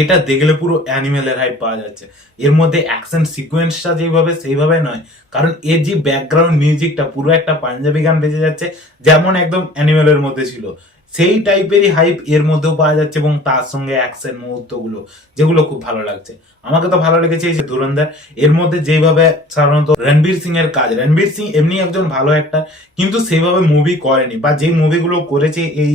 এটা দেখলে পুরো অ্যানিমেলের হাইপ পাওয়া যাচ্ছে। এর মধ্যে অ্যাকশন সিকোয়েন্সটা যেভাবে সেইভাবে নয়, কারণ এর যে ব্যাকগ্রাউন্ড মিউজিকটা পুরো একটা পাঞ্জাবি গান বেজে যাচ্ছে, যেমন একদম অ্যানিমেলের মধ্যে ছিল সেই টাইপেরই হাইপ এর মধ্যেও পাওয়া যাচ্ছে, এবং তার সঙ্গে অ্যাকশন মুহূর্তগুলো যেগুলো খুব ভালো লাগছে। আমাকে তো ভালো লেগেছে এই যে ধুরন্ধর, এর মধ্যে যেভাবে সাধারণত রণবীর সিং এর কাজ, রণবীর সিং এমনি একজন ভালো একটা, কিন্তু সেইভাবে মুভি করেনি, বা যে মুভিগুলো করেছে এই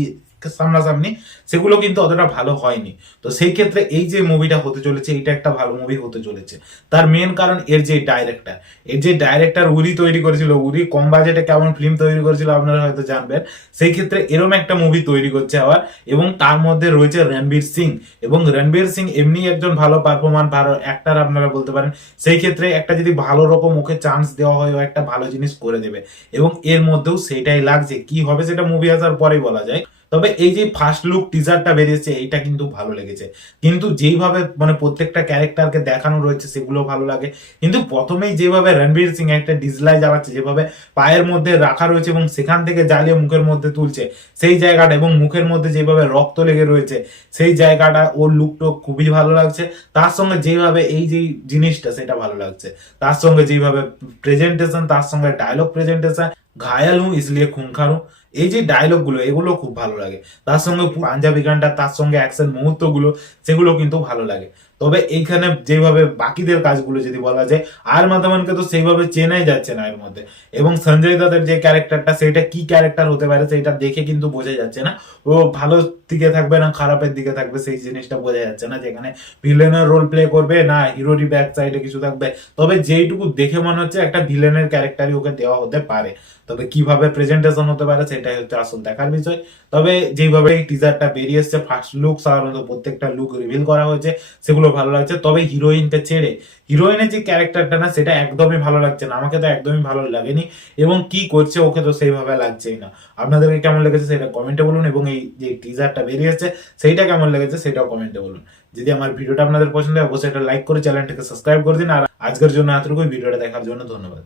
সামনাসামনি সেগুলো কিন্তু অতটা ভালো হয়নি। তো সেই ক্ষেত্রে এই যে মুভিটা হতে চলেছে, এটা একটা ভালো মুভি হতে চলেছে। তার মেন কারণ এর যে ডাইরেক্টর উরি তৈরি করেছিল, উরি কম বাজেটে কেমন ফিল্ম তৈরি করেছিল আপনারা হয়তো জানবেন। সেই ক্ষেত্রে এরম একটা মুভি তৈরি করছে আবার, এবং তার মধ্যে রয়েছে রণবীর সিং, এবং রণবীর সিং এমনি একজন ভালো পারফরম্যান্স, ভালো অ্যাক্টার আপনারা বলতে পারেন। সেই ক্ষেত্রে একটা যদি ভালো রকম ওকে চান্স দেওয়া হয়, ও একটা ভালো জিনিস করে দেবে, এবং এর মধ্যেও সেটাই লাগছে। কি হবে সেটা মুভি আসার পরেই বলা যায়। তবে এই যে ফার্স্ট লুক টিজারটা বেরিয়েছে, এইটা কিন্তু ভালো লেগেছে। কিন্তু যেইভাবে মানে প্রত্যেকটা ক্যারেক্টারকে দেখানো রয়েছে সেগুলো ভালো লাগে। কিন্তু প্রথমেই যেভাবে রণবীর সিং একটা ডিসলাই জ্বালাচ্ছে, যেভাবে পায়ের মধ্যে রাখা রয়েছে এবং সেখান থেকে জ্বালিয়ে মুখের মধ্যে তুলছে, সেই জায়গাটা, এবং মুখের মধ্যে যেভাবে রক্ত লেগে রয়েছে সেই জায়গাটা, ওর লুকটা খুবই ভালো লাগছে। তার সঙ্গে যেভাবে এই যে জিনিসটা সেটা ভালো লাগছে, তার সঙ্গে যেভাবে প্রেজেন্টেশন, তার সঙ্গে ডায়লগ প্রেজেন্টেশন, ঘায়াল হুঁ ইসলিয়ে খুনখার হুঁ, এই যে ডায়লগ গুলো এগুলো খুব ভালো লাগে। তার সঙ্গে পাঞ্জাবি গানটা, তার সঙ্গে অ্যাকশন মুহূর্তগুলো, সেগুলো কিন্তু ভালো লাগে। তবে এইখানে যেভাবে বাকিদের কাজগুলো যদি বলা যায়, আর মাধবনকে তো সেইভাবে চেনাই যাচ্ছে না এর মধ্যে, এবং সঞ্জয় দত্তের যে ক্যারেক্টারটা, সেটা কি ক্যারেক্টার হতে পারে সেটা দেখে কিন্তু বোঝা যাচ্ছে না। ও ভালো দিকে থাকবে না খারাপের দিকে থাকবে, সেই জিনিসটা বোঝা যাচ্ছে না, যেখানে ভিলেনের রোল প্লে করবে না হিরোরই ব্যাক সাইডে কিছু থাকবে। তবে যেইটুকু দেখে মনে হচ্ছে একটা ভিলেনের ক্যারেক্টারই ওকে দেওয়া হতে পারে। তবে কিভাবে প্রেজেন্টেশন হতে পারে সেটাই হচ্ছে আসল দেখার বিষয়। তবে যেভাবে এই টিজারটা বেরিয়ে এসছে, ফার্স্ট লুক সাধারণত প্রত্যেকটা লুক রিভিল করা হয়েছে, সেগুলো ভালো লাগছে। তবে হিরোইনকে ছেড়ে হিরোইনের যে ক্যারেক্টারটা না, সেটা একদমই ভালো লাগছে না, আমাকে তো একদমই ভালো লাগেনি, এবং কি করছে ওকে তো সেইভাবে লাগছেই না। আপনাদেরকে কেমন লেগেছে সেটা কমেন্টে বলুন, এবং এই যে টিজারটা বেরিয়ে এসছে সেইটা কেমন লেগেছে সেটাও কমেন্টে বলুন। যদি আমার ভিডিওটা আপনাদের পছন্দ হয় অবশ্যই একটা লাইক করে চ্যানেলটাকে সাবস্ক্রাইব করে দিন। আর আজকের জন্য এতটুকুই, ভিডিওটা দেখার জন্য ধন্যবাদ।